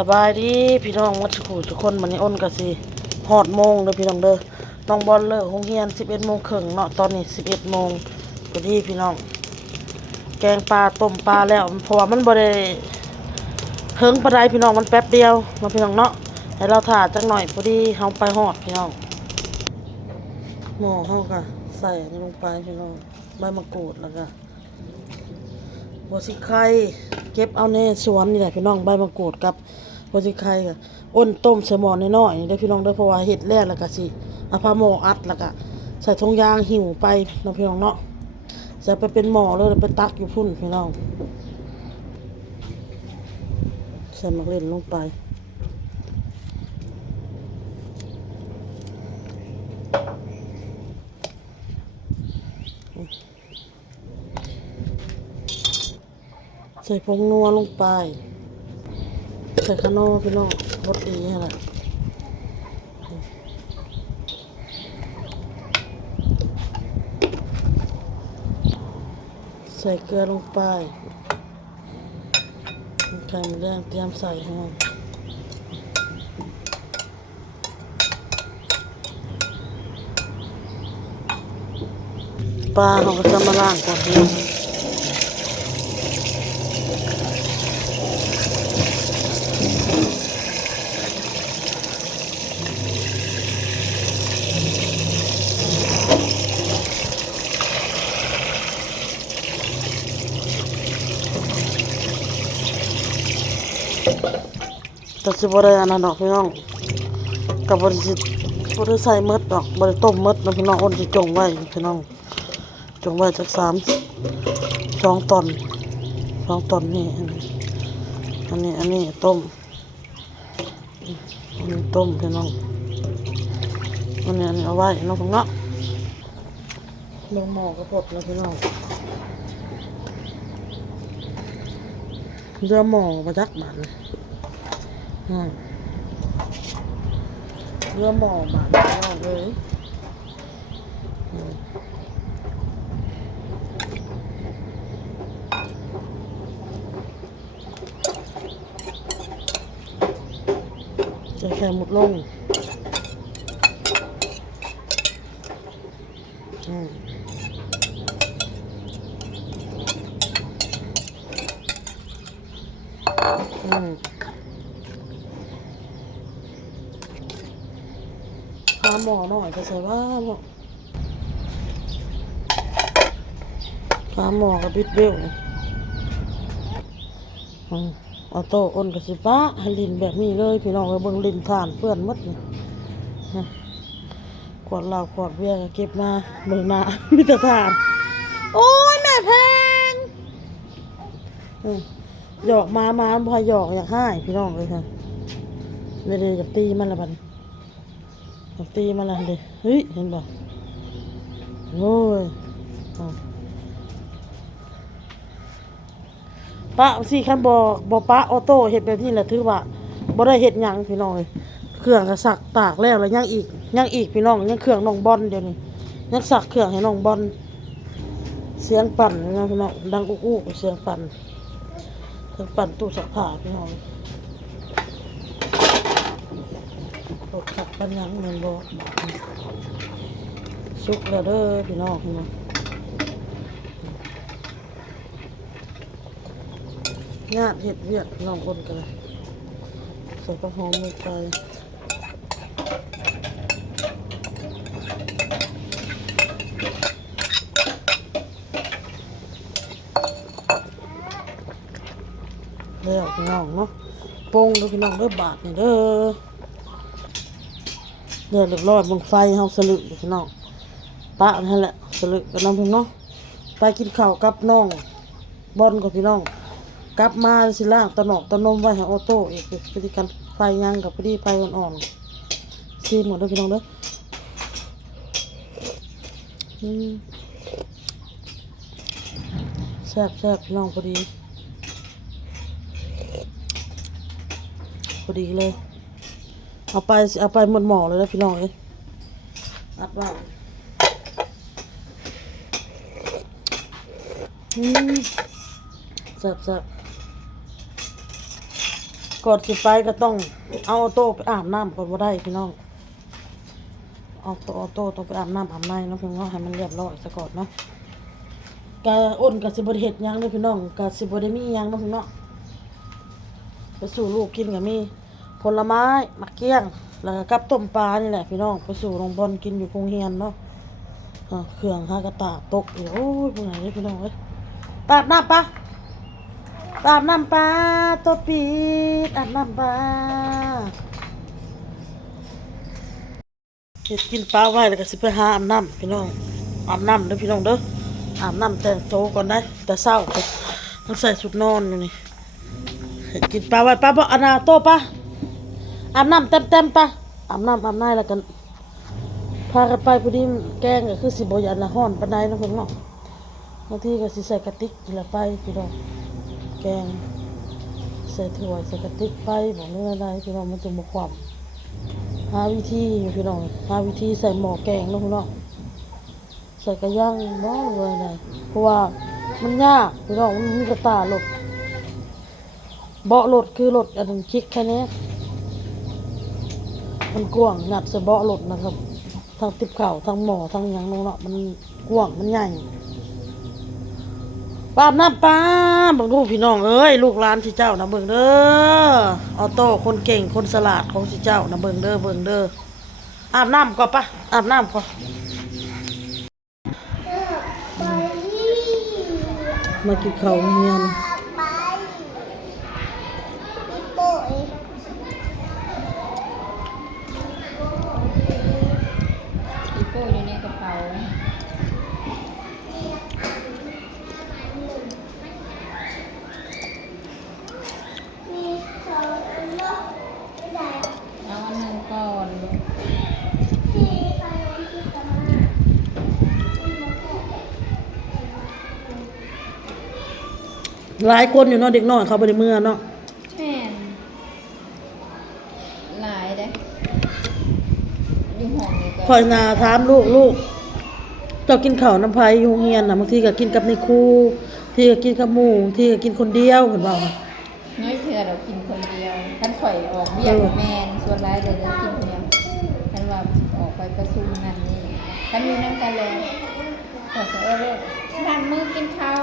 สบายดีพี่น้องวัดสุขุทุกคนวันนี้อ้นก็สิฮอดโมงเด้อพี่น้องเด้อน้องบอลเลิกโรงเรียน11:30เนาะตอนนี้11โมงพอดีพี่น้องแกงปลาต้มปลาแล้วเพราะว่ามันบ่ได้เฮิงปานใดพี่น้องมันแป๊บเดียวมาพี่น้องเนาะให้เราถ่าจักหน่อยพอดีเฮาไปฮอดพี่น้องหม้อเฮาก็ใส่อันนี้ลงไปพี่น้องใบมะกรูดแล้วก็หัวสิไข่เก็บเอาในสวนนี่แหละพี่น้องใบมะกรูดกับหัวสิไข่ก็อ้นต้มใส่หม้อน้อยๆนี่เด้อพี่น้องเด้อเพราะว่าเฮ็ดแล้วก็สิเอาผ้าหม้ออัดแล้วก็ใส่ถุงยางหิ้วไปเนาะพี่น้องเนาะจะไปเป็นหม้อเลยไปตักอยู่พุ่นพี่น้องใส่มะเขือลงไปใส่ผงนัวลงไปใส่ขนมพี่น้องรสดีฮะใส่เกลือลงไปไข่หมูแดงเตรียมใส่ห้องปลาเขาก็จะมาล้างก่อนพี่แต่สิบ่ได้อันนั้นดอกพี่น้องกับบริสิบ่ได้ใส่เมดดอกบ่ได้ต้มเมดนะพี่น้องอ้นสิจงไว้พี่น้องจงไว้จัก2 ตอน2 ตอนนี่อันนี้ต้มอันนี้ต้มพี่น้องอันนี้เอาไว้น้องเนาะลงหม้อกระพดแล้วพี่น้องเรือหม้อมาจักบาทเรือหม้อบาทพี่น้องเลยจะแค่หมดลงพาหมอหน่อยก็ใส่ว่าพาหมอกับบิดเบลออโต้อ้นกับสิป้าให้ลินแบบนี้เลยพี่น้องเลยเบิ่งลินทานเพื่อนมดนี่ขวดเหล้าขวดเบียร์ก็เก็บมาเบิ่งหน้ามิตรทานโอ้ยแม่แพงหยอกมาพอหยอกอยากให้พี่น้องเลยค่ะเลยอยากตีมันละบัดอยากตีมันละเลยเฮ้ยเห็นบ่โอ้ยปะสิคันบ่ปะออโต้เฮ็ดแบบนี้แหละถือว่าบ่ได้เฮ็ดหยังพี่น้องเอ้ยเครื่องก็สักตากแล้วยังอีกพี่น้องยังเครื่องน้องบอลเดี๋ยวนี้ยังสักเครื่องให้น้องบอลเสียงปั่นนะพี่น้องดังอู้ๆเสียงปั่นตู้สักผ้าพี่น้องตกขับปัญญังแม่นบ่สุกแล้วเด้อพี่น้องญาติเห็ดเวียกน้องคนกันเลยใส่กระหอมลงไปแล้วพี่น้องเนาะโป่งเด้อพี่น้องเด้อบาทนี่เด้อเรียบร้อยบนไฟเฮาสลึกพี่น้องปะนั่นแหละสลึกกันน้ำพี่น้องไปกินข้าวกับน้องบอลกับพี่น้องกลับมาสิล่างตะนมไว้ให้ออโต้อีกพฤติกรรมไฟยังกับพอดีไฟอ่อนๆซีหมดเลยพี่น้องเด้อแซ่บพี่น้องพอดีเลยเอาไปหมดหม้อเลยนะพี่น้องเอ้ยอัดไว้แซ่บ ก่อนสิไปก็ต้องเอาออโต้ไปอาบน้ำก่อนบ่ได้พี่น้องเอาออโต้ต้องไปอาบน้ำอาบในเนาะพี่น้องให้มันเรียบร้อยซะก่อนเนาะกะอ้นกะสิบ่ได้เฮ็ดหยังเด้อพี่น้องกะสิบ่ได้มีหยังเนาะพี่น้องไปสู่ลูกกินก็มีผลไม้มะเกี้ยงแล้วก็กับต้มปลานี่แหละพี่น้องไปสู่โรงบอลกินอยู่โรงเรียนเนาะเครื่องหากระตากตกอยู่โอ้ยพวกไหนเด้อพี่น้องเอ้ยปาบน้ำปะอาบน้ำปลาตัวปีดอาบน้ำปลาเฮ็ดกินปลาไว้แล้วก็สิไปหาอาบน้ำพี่น้องอาบน้ำเด้อพี่น้องเด้ออาบน้ำแต่งโตวก่อนได้แต่เช้าต้องใส่ชุดนอนอยู่นี่เฮ็ดกินปลาไว้ปลาบ่อานาโตปะอาบน้ำเต็มปะอาบน้ำอาบน้ำแล้วกันพากันไปพอดีแกงก็คือสิบ่ยันละฮ้อนปานใดเนาะเพิ่นเนาะบางทีก็สิใส่กระติกนี่ละไปพี่น้องแกงใส่ถ้วยใส่กระติกไปบอกเรื่องอะไรพี่น้องมันจะบกความหาวิธีอยู่พี่น้องหาวิธีใส่หม้อแกงนะพี่น้องใส่กระย่างบ่เลยไหนเพราะว่ามันยากพี่น้องมันมีกระตาหลดเบาะหลดคือหลดอันนึงคลิกแค่นี้มันกว้างหนัดใส่เบาะหลดนะครับทั้งติบเข่าทั้งหม้อทั้งหยังเนาะมันกว้างมันใหญ่ปาบน้ำปลาเบิ่งดูพี่น้องเอ้ยลูกหลานที่เจ้านะเบิ่งเด้อออโต้คนเก่งคนสลาดของที่เจ้านะเบิ่งเด้ออาบน้ำก่อนปะอาบน้ำก่อนมากินข้าวเฮียนปีโป้อยู่ในกระเป๋าเอาอันหนึ่งก่อนหลายคนอยู่เนาะเด็กน้อยเขาบ่ได้เมื่อเนาะแม่นหลายเด้อยู่ห้องนี้ก็คอยนาถามลูกเจ้ากินข้าวน้ำไผอยู่โรงเรียนน่ะบางทีก็กินกับในครูที่ก็กินกับหมู่ที่ก็กินคนเดียวเพิ่นว่าน้อยเถื่อเรากินคนเดียวคันข่อยออกเบี้ยกับแม่นส่วนหลายเดี๋ยวกินคนเดียวคันว่าออกไปประชุมนั่นนี่คันอยู่นำกันแล้วขอเสนอเลยล้างมือกินข้าว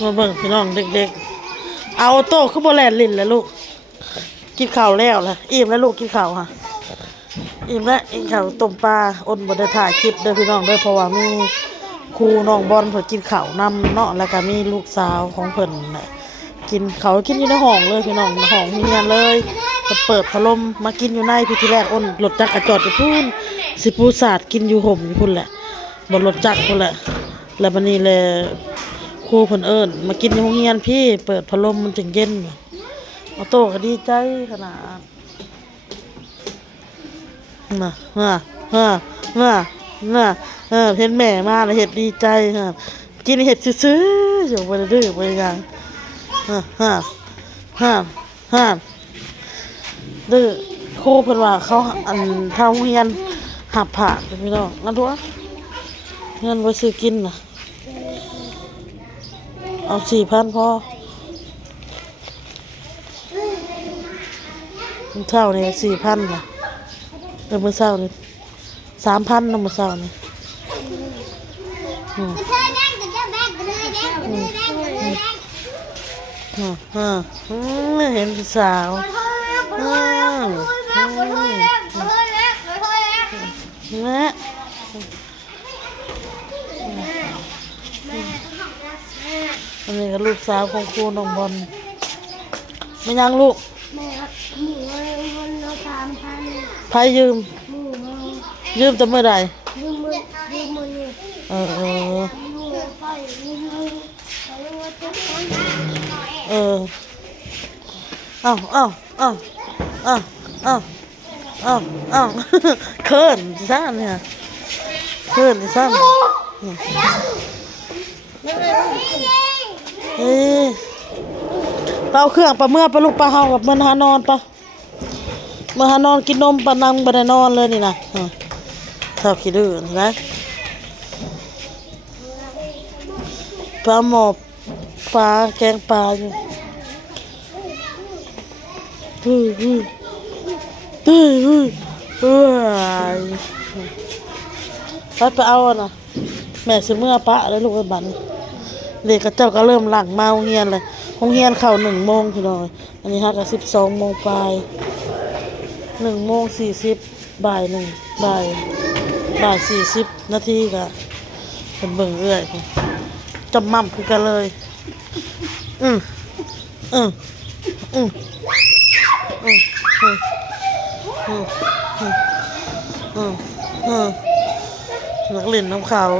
มาเบิ่งพี่น้องเด็กๆเอาโต๊ะคือบ่แล่นลิ้นแล้วลูกกินข้าวแล้วล่ะอิ่มแล้วลูกกินข้าวค่ะอิ่มแล้วกินข้าวต้มปลาอ้นบ่ได้ถ่ายคลิปเด้อพี่น้องเด้อเพราะว่ามีครูน้องบอลเพิ่นกินข้าวนำเนาะแล้วก็มีลูกสาวของเพิ่นน่ะกินข้าวกินอยู่ในห้องเลยพี่น้องในห้องเฮียนเลยเพิ่นเปิดพัดลมมากินอยู่ในพี่ที่แรกอ้นรถจักรก็จอดอยู่พุ่นสิปูสาดกินอยู่ห่มอยู่พุ่นแหละบนรถจักรพุ่นแหละแล้วบัดนี้แหละครูเพิ่นเอิ้นมากินในโรงเรียนพี่เปิดพัดลมมันจึงเย็นเอาโตก็ดีใจขนาดน่ะเห็นแม่มาแล้วเฮ็ดดีใจกินเฮ็ดซื่อๆอยู่บ่ได้ดื้อบ่ได้หยังดื้อครูเพิ่นว่าเขาอันทางโรงเรียนหับผ่านพี่น้องนั่นตัวเงินไว้ซื้อกินน่ะเอา 4,000 พอมื้อเช้านี่ 4,000 น่ะมื้อเช้านี่ 3,000 น่ะมื้อเช้านี่เห็นพี่สาวนะอันนี้ก็ลูกสาวของครูน้องบอลไม่ยังลูกหมูมันเรา3,000ไผยืมแต่เมื่อใดยืมมือนี่เออหมูไปยืมมือเออเอ้าเขินซ่านเนี่ยเขินซ่านเฮ้ยเป่าเครื่องปะเมื่อปะลูกปะเฮากับมันหานอนปะ มาหานอนกินนมปะนังบ่ได้นอนเลยนี่นะเท่าขี้ดื้อนี่นะปลาหมอบปลาแกงปลาอยู่อื้ออื้ออื้ออื้อไปเอาอ่ะนะแม่สิเมื่อปะเลยลูกไอ้บันเด็กกับเจ้าก็เริ่มหลังมาโรงเรียนเลยโรงเรียนเข้า1 โมงพี่น้อยอันนี้ฮะก็12 โมงปลาย1:40บ่าย 40 นาทีก็เป็นเบิ่งเรื่อยจำมั่มคือกันเลยอืมอืมอืมอืมอืมอืมอืมอืมนักเล่นน้ำขาว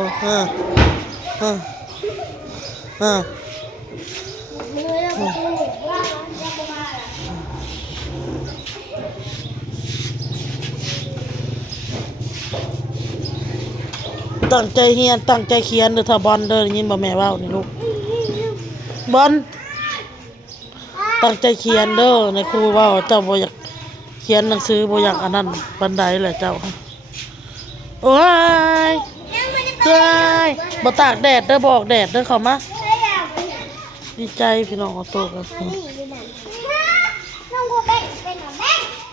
ตั้งใจเฮียนตั้งใจเขียนเด้อถ้าบอลเด้อยินบ่แม่เว้านี่ลูกบอลตั้งใจเขียนเด้อในครูเว้าเจ้าบ่อยากเขียนหนังสือบ่อยากอันนั้นปานใดแหละเจ้าโอ้ยเด้ยบ่ตากแดดเด้อบ่ออกแดดเด้อเข้ามาดีใจพี่น้องเอาโตกัน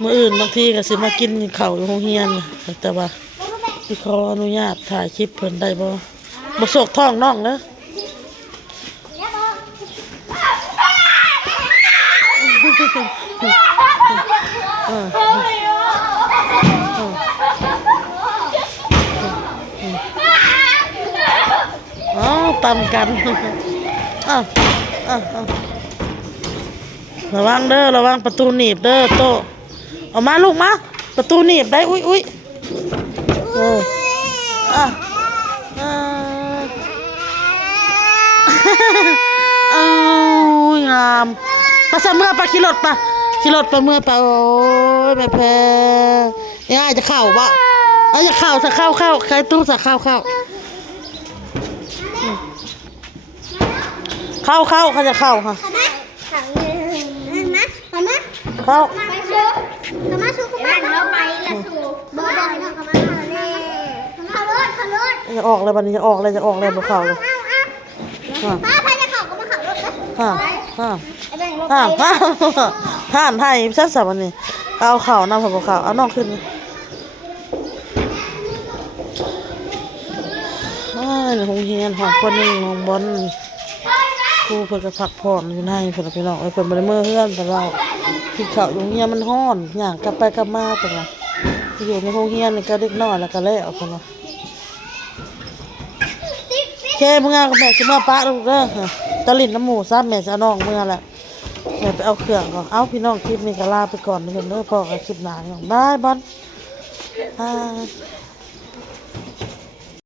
มื้ออื่นบางทีก็สิมากินข้าวอยู่โรงเรียนแต่ว่าสิขออนุญาตถ่ายคลิปเพิ่นได้บ่โศกท้องน้องเด้อตำกันระวังเด้อระวังประตูหนีบเด้อโตเอามาลูกมาประตูหนีบได้อุ้ยงามปะซะเมื่อปะขี่รถปะเมื่อปะโอ้ยแม่แพ้ยังไงจะเข้าบ่เอาจะเข้าสักเข้าใครตู้สักเข้าเขาจะเข้าค่ะเข้าจะออกเลยบัดนี้จะออกเลยบ่เข้าเลยห้ามให้ชัดสับวันนี้เอาเข่าน้ำผักเข่าเอาน้องขึ้นในโรงเรียนของคนหนึ่งของบอลครูเพิ่นก็พักผ่อนอยู่ในเพิ่นพี่น้องไอ้เพิ่นบ่ได้มื้อเฮือนแต่ว่าที่เขาโรงเรียนมันร้อนย่างกลับไปกลับมาเพิ่นว่าอยู่ในโรงเรียนนี่ก็เด็กน้อยแล้วก็แล้วเพิ่นว่าแค่มื้อกับแม่สิมาปะลูกเด้อตะลิ้นน้ำหมูซับแม่จะน้องมื้อแหละแม่ไปเอาเครื่องก่อนเอาพี่น้องคลิปนี้ก็ลาไปก่อนเด้อพอกับคลิปหน้าน้องบายบอล